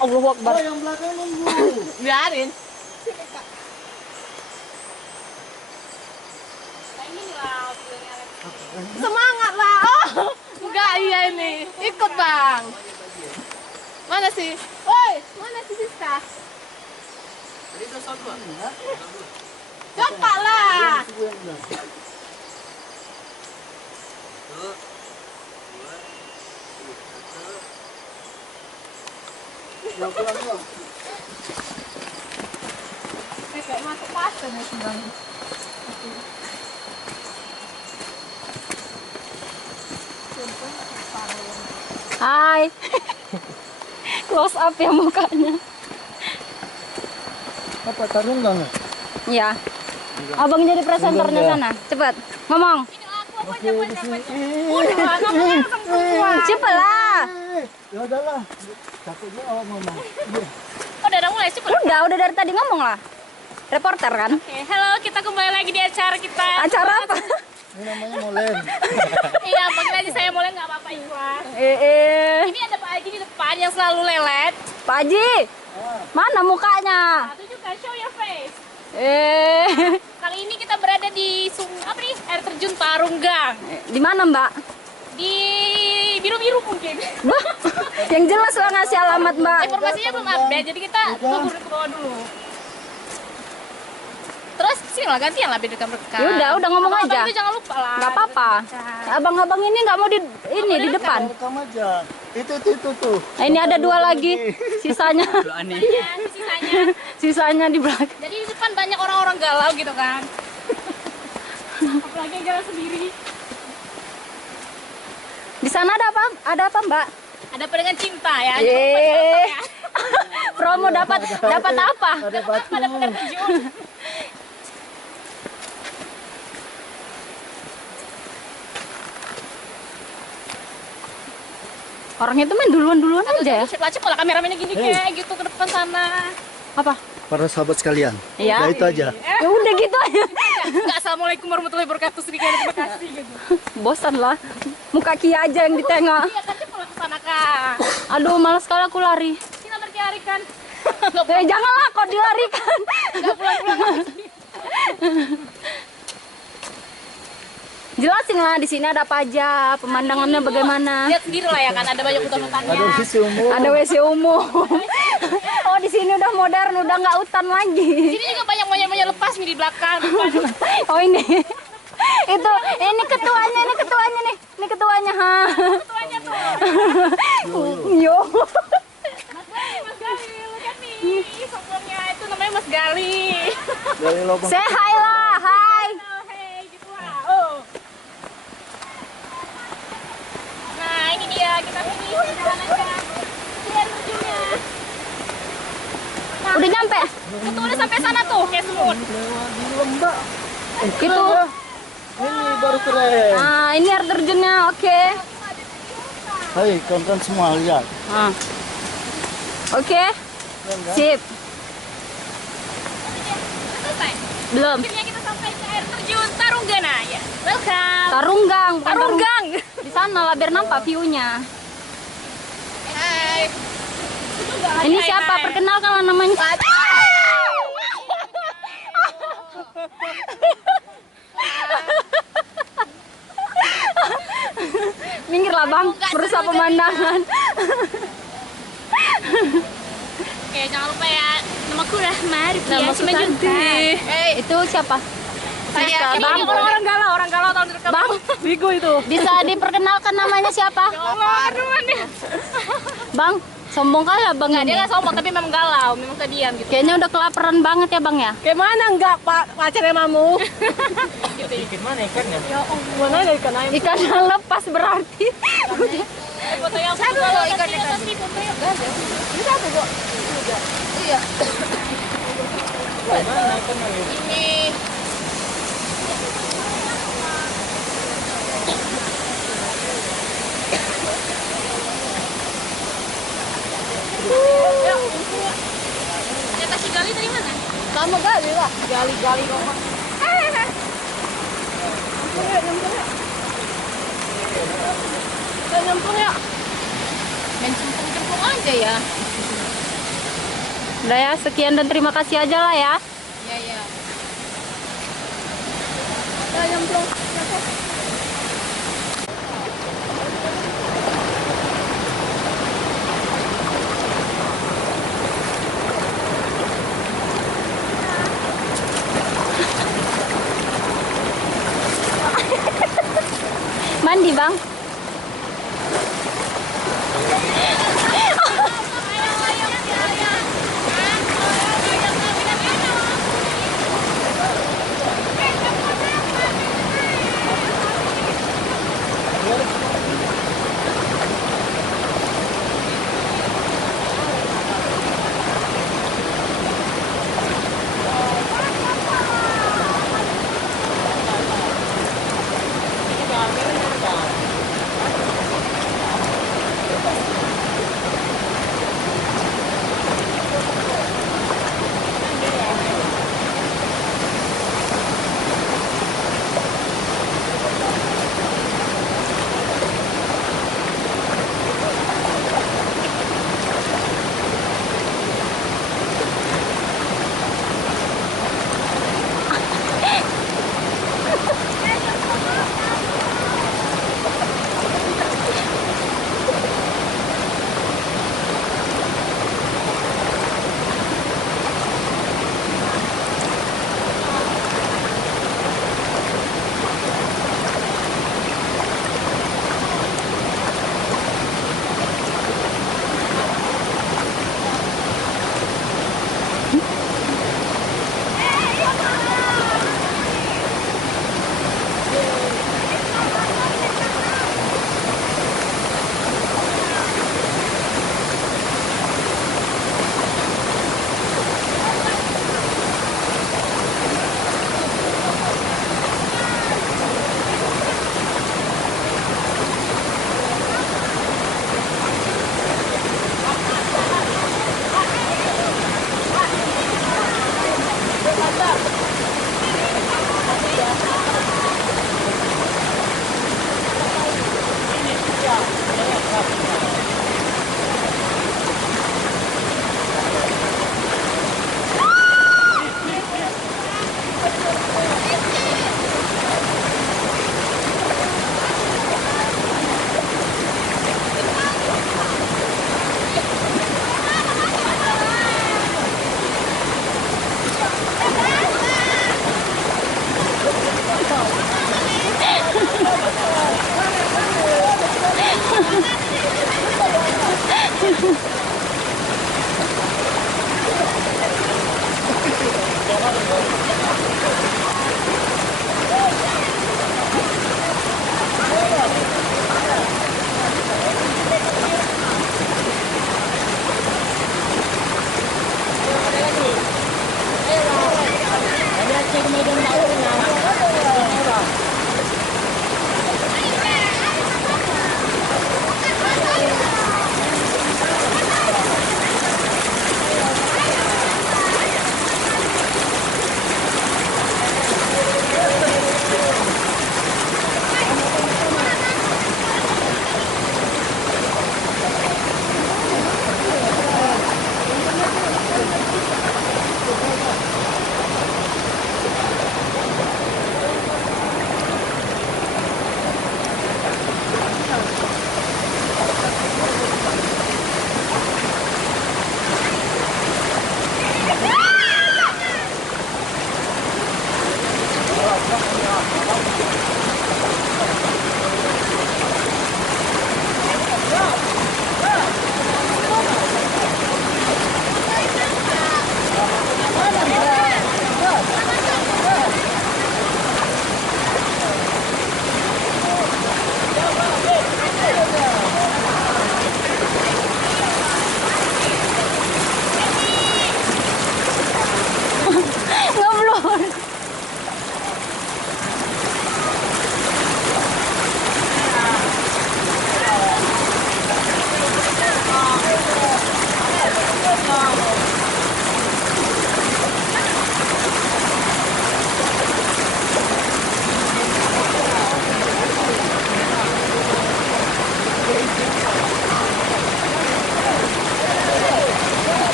Allahu Akbar. Oh, yang belakang nunggu. Biarin. Semangat lah. Oh, enggak iya ini. Ikut bang. Mana sih? Oi, mana sih Siska? Cepat lah. Kayak masuk pasar nih sebenarnya. Hai. Close up ya mukanya. Apa Tarunggang? Iya. Abang jadi presenternya sana. Cepat, ngomong. Cepet lah. Ya udahlah. Takutnya awak ngomong. Oh, udah mulai cepet. Udah dari tadi ngomong lah. Reporter kan? Oke, halo, kita kembali lagi di acara kita. Acara apa? Ini namanya molen. Iya, panggil aja saya boleh nggak apa-apa ikhlas. Ini ada Pak Haji di depan yang selalu lelet. Pak Haji, mana mukanya? Nah, tunjukkan, show your face. Kali ini kita berada di air terjun Tarunggang. Di mana Mbak? Di biru-biru mungkin. Bah, yang jelas lah ngasih alamat Mbak. Informasinya belum update, jadi kita turun ke bawah dulu. Terus sini lah gantian lah biar rekam-rekam. Ya udah ngomong aja. Itu jangan lupa lah. Nggak apa-apa. Abang-abang ini nggak mau di depan. Rekam aja. Itu tuh. Nah, ini ada dua lagi. Sisanya. Sisanya. Sisanya di belakang. Jadi di depan banyak orang-orang galau gitu kan. Apalagi yang jalan sendiri. Di sana ada apa? Ada apa Mbak? Ada dengan cinta ya. Promo dapat apa? Ada batu. Pada terjun. Orangnya tuh main duluan aja ya. Cepat lah kameramennya gini kayak gitu ke depan sana. Apa? Para sahabat sekalian. Iya. Nah, itu aja. Ya udah gitu aja. Enggak, assalamualaikum warahmatullahi wabarakatuh. Sedikit terima kasih gitu. Bosan lah. Muka Kia aja yang ditengok. Iya kan cepat ke sana Kak. Aduh, malas sekali aku lari. Kita berlari kan. Janganlah kau dilarikan. Enggak pulang-pulang. Jelasin lah di sini ada apa aja, pemandangannya bagaimana. Lihat sendiri lah ya kan, ada banyak hutan-hutannya. Ada visi umum. Ada WC umum. Oh, di sini udah modern, udah nggak hutan Di lagi. sini juga banyak monyet-monyet lepas nih di belakang. Oh ini. Ini ketuanya nih. Ini ketuanya. Ha. Ketuanya tuh. Yo. Mas Gali, lihat nih. Sopirnya itu namanya Mas Gali. Dari lubang. Say hi lah, hai. Oh, hey, gitu lah. Oh. Nah, ini dia kita finish perjalanannya. Ini air terjunnya. Nah, Udah nyampe. itu udah sampai sana tuh, kayak semut. Lewat di lembah. Gitu. Ini baru keren. Nah, ini air terjunnya, oke. Hai, kawan-kawan semua lihat. Nah. Oke. Keren kan? Sip. Selesai. Belum. Akhirnya kita sampai ke air terjun Tarunggang. Ya. Welcome. Tarunggang, bukan Tarunggang. Di sana lah biar nampak view-nya. Hai. Ini siapa? Perkenalkan lah namanya. Minggir lah bang, merusak pemandangan. Oke, jangan lupa ya. Namaku Rahma, Nama Rupiah. Itu siapa? Saya Bang. ini orang galau tahun direkam. Bang, Bigo itu. bisa diperkenalkan namanya siapa? Ya Allah, aduh ini. Bang, sombong kali ya bang Nggak, ini. dia nggak sombong, tapi memang galau, memang kediam gitu. Kayaknya udah kelaparan banget ya bang ya. Kayak mana enggak Pak pacarnya mamu? Gitu. Mana ada ikan ayam? Ikan yang lepas berarti. Foto yang satu ikannya tadi. Ini satu kok. Iya. Ini ada taksi gali dari mana? Kamu gali lah, gali-gali rumah. Nyempung ya. Main cempung-cempung aja ya. Udah ya, sekian dan terima kasih aja lah ya. Iya, iya. Ya, nyemplung. Mandi bang.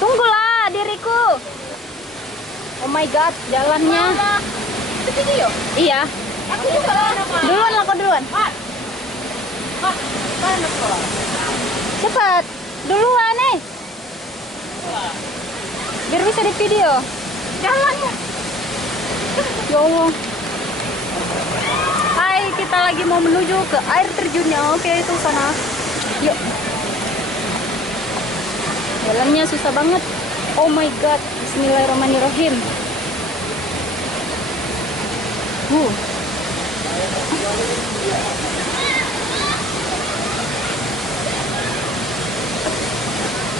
Tunggulah diriku. Oh my god, jalannya. Itu video. Iya. Aku juga lah. Duluan lah, kau duluan. Cepat. Duluan nih. Biar bisa di video. Jalannya. Ya Allah. Hai, kita lagi mau menuju ke air terjunnya. Oke, itu sana. Yuk. Jalannya susah banget. Oh my god. Bismillahirrahmanirrahim.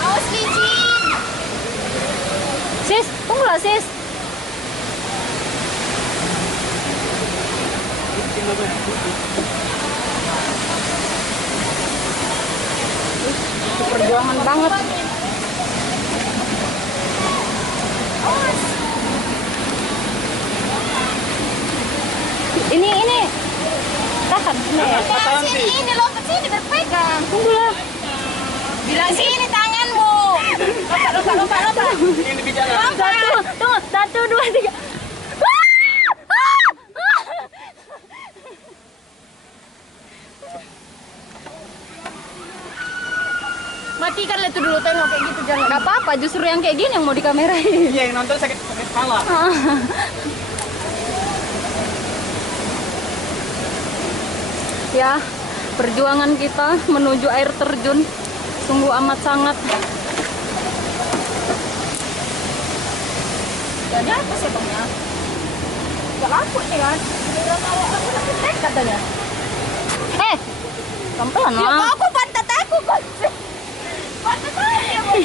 Awas licin. Sis, tunggulah sis. Itu perjuangan banget. Ini tahan. Sini lompat sini berpegang. Tunggulah. Bilang sini tanganmu. Lompat. Ini bicara. Satu, dua, tiga. Matikanlah itu dulu, tengok kayak gitu jangan. Gak apa-apa, justru yang kayak gini yang mau dikamerain. Iya, yang nonton sakit kepala. Ya, perjuangan kita menuju air terjun sungguh amat sangat. Jadi apa sih bangnya? Gak laku nih kan? Aku tek katanya. Pelan-pelan Ya lah. aku pantat aku kok. Pantat saya mau.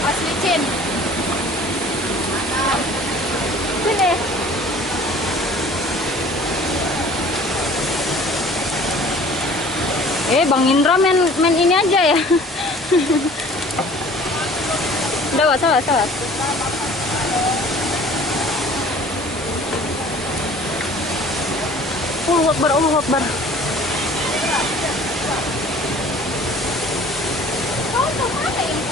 Awas licin. Sini. Bang Indra main ini aja ya. Udah, salah. Allahu Akbar. Kau kemana ini?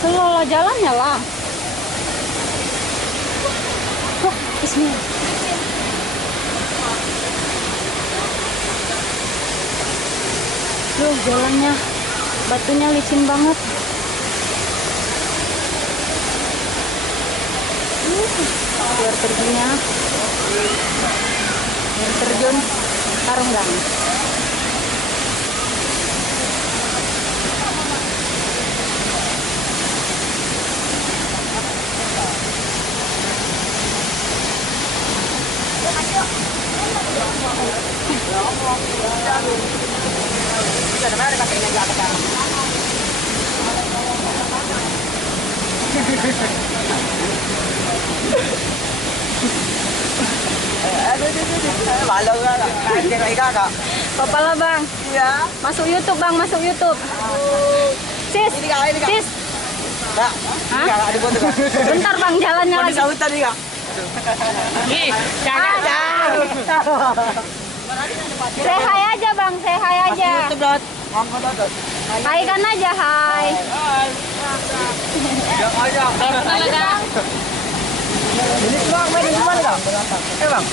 Selalu jalannya lah. Oh, bismillah. Duh, jalannya batunya licin banget. Air terjunnya. Air terjun Karunggang. Kepala bang. Iya. Masuk YouTube bang, masuk YouTube. Sis, sis. Kak, Hah? Kak, ada foto Kak. Bentar bang, jalannya Mau lagi. disautan nih Kak. Say hi aja bang, say hi aja. YouTube dot. Ngomong dot. Hai kan aja, hai. Yang aja. Bang. Ini bang, main di mana Kak? Bang.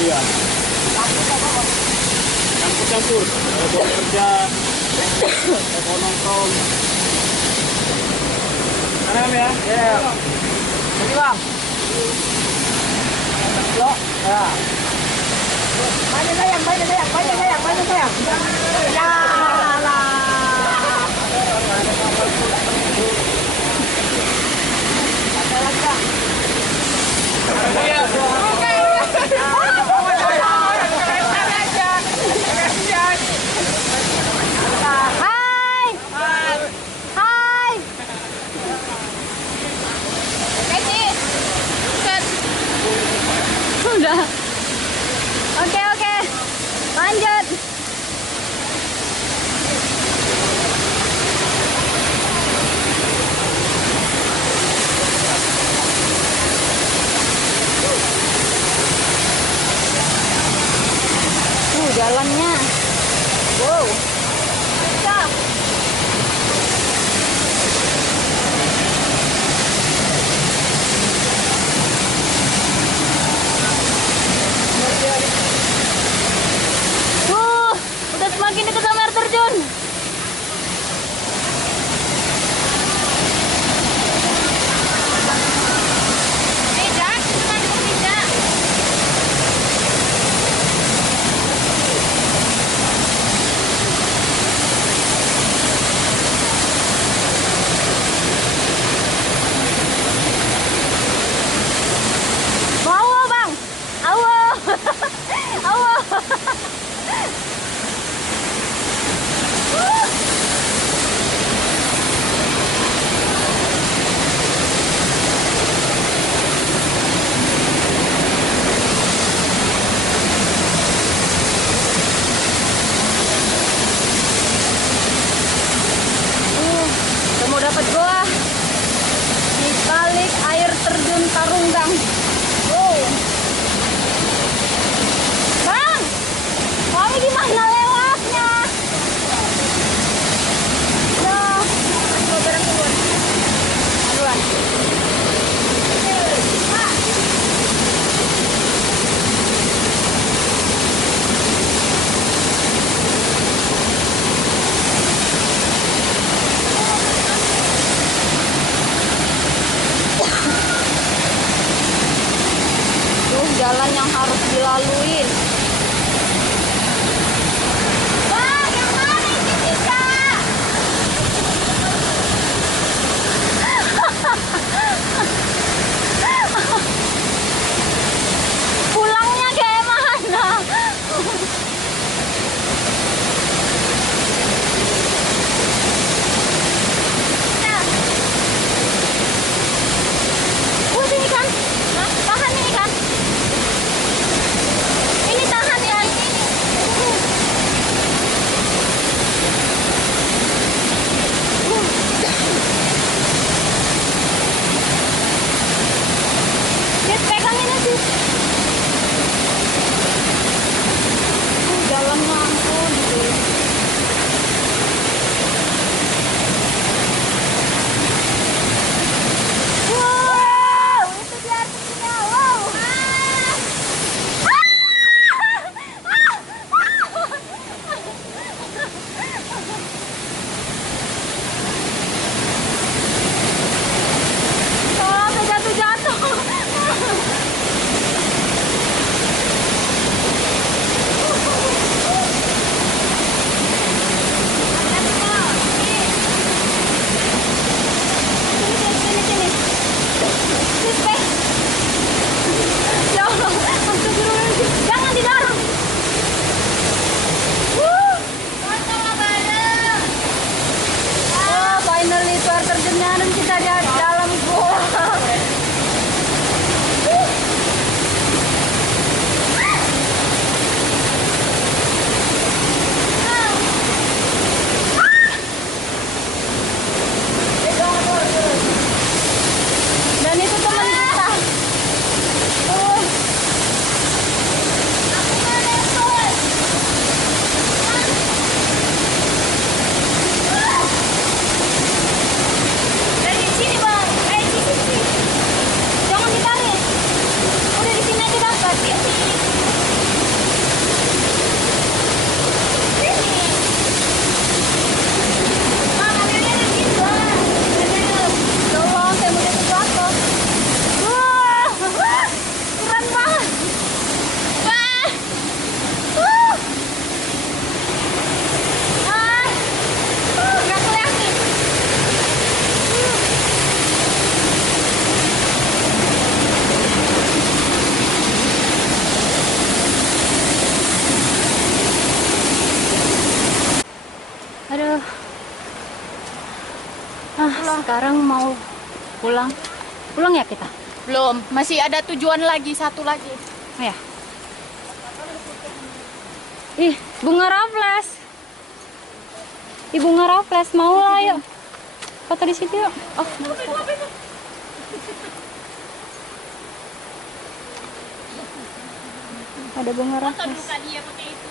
Iya. Campur-campur. Ada buat kerja. Ada nongkrong. Mana Bang ya? Iya. Ini Bang. Yuk. Ya. Mana sayang. Ya lah. Ada lagi Kak. Hai. Hai. Kasih. Set. Sudah. Oke. Lanjut. Wow. Cak. Udah semakin dekat sama air terjun. Mau bang? Awo. Awo. Udah mau dapat goa di balik air terjun Tarunggang. Bang, kami gimana lewatnya? Nah, coba bareng duluan. Duluan. Tuh jalan yang harus dilalui. Bang, yang mana ini Cika? Pulangnya kayak mana? Sini kan? Tahan ini kan? Ini tahan ya. Sis, pegang ini sis. Jalannya ampun. Wow, itu dia artinya. Wow. Oh, sampai jatuh-jatuh. Sini. Sis, Beh. Ya Allah, astagfirullahaladzim. Jangan didorong. Oh, finally itu air terjunnya dan kita di dalam gua. Dan itu teman kita. Dari sini bang, sini. Jangan ditarik. Udah di sini aja dapat. Sini. Bang, ambilnya dari situ bang. Ya Allah, saya mau jatuh. Wah, keren banget. Wah. Nggak kelihatan. Aduh. Sekarang mau pulang. Pulang ya kita? Belum, masih ada tujuan lagi, satu lagi. Oh ya. Ih, bunga raffles. Ih, bunga raffles mau lah yuk. Foto di situ yuk. Oh, ada bunga raffles. Buka dia pakai itu.